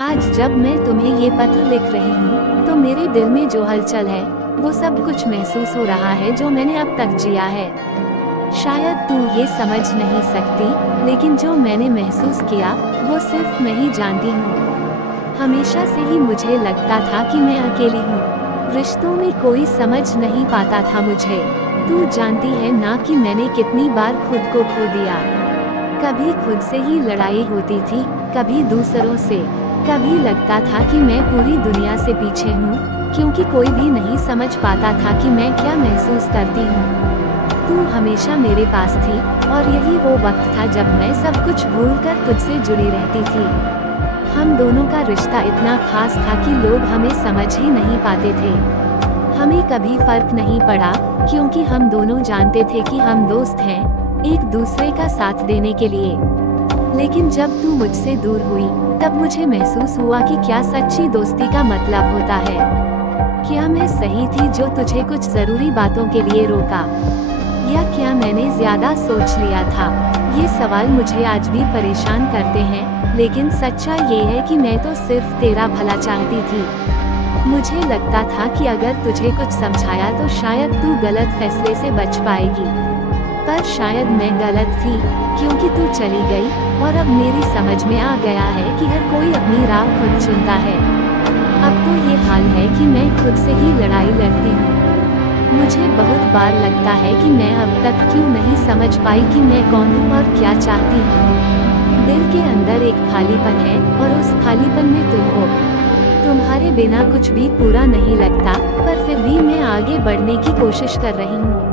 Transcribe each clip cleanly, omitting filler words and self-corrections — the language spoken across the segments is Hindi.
आज जब मैं तुम्हें ये पत्र लिख रही हूँ तो मेरे दिल में जो हलचल है वो सब कुछ महसूस हो रहा है जो मैंने अब तक जिया है। शायद तू ये समझ नहीं सकती, लेकिन जो मैंने महसूस किया वो सिर्फ मैं ही जानती हूँ। हमेशा से ही मुझे लगता था कि मैं अकेली हूँ, रिश्तों में कोई समझ नहीं पाता था मुझे। तू जानती है ना कि मैंने कितनी बार खुद को खो दिया। कभी खुद से ही लड़ाई होती थी, कभी दूसरों से। कभी लगता था कि मैं पूरी दुनिया से पीछे हूँ, क्योंकि कोई भी नहीं समझ पाता था कि मैं क्या महसूस करती हूँ। तू हमेशा मेरे पास थी और यही वो वक्त था जब मैं सब कुछ भूलकर तुझसे जुड़ी रहती थी। हम दोनों का रिश्ता इतना खास था कि लोग हमें समझ ही नहीं पाते थे। हमें कभी फर्क नहीं पड़ा, क्योंकि हम दोनों जानते थे कि हम दोस्त हैं, एक दूसरे का साथ देने के लिए। लेकिन जब तू मुझसे दूर हुई तब मुझे महसूस हुआ कि क्या सच्ची दोस्ती का मतलब होता है। क्या मैं सही थी जो तुझे कुछ जरूरी बातों के लिए रोका, या क्या मैंने ज्यादा सोच लिया था? ये सवाल मुझे आज भी परेशान करते हैं, लेकिन सच्चा ये है कि मैं तो सिर्फ तेरा भला चाहती थी। मुझे लगता था कि अगर तुझे कुछ समझाया तो शायद तू गलत फैसले से बच पाएगी, पर शायद मैं गलत थी, क्योंकि तू चली गई और अब मेरी समझ में आ गया है कि हर कोई अपनी राह खुद चुनता है। अब तो ये हाल है कि मैं खुद से ही लड़ाई लड़ती हूँ। मुझे बहुत बार लगता है कि मैं अब तक क्यों नहीं समझ पाई कि मैं कौन हूँ और क्या चाहती हूँ। दिल के अंदर एक खालीपन है और उस खालीपन में तुम हो। तुम्हारे बिना कुछ भी पूरा नहीं लगता, पर फिर भी मैं आगे बढ़ने की कोशिश कर रही हूँ।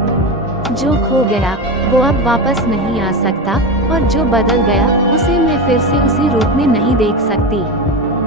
जो खो गया वो अब वापस नहीं आ सकता, और जो बदल गया उसे मैं फिर से उसी रूप में नहीं देख सकती।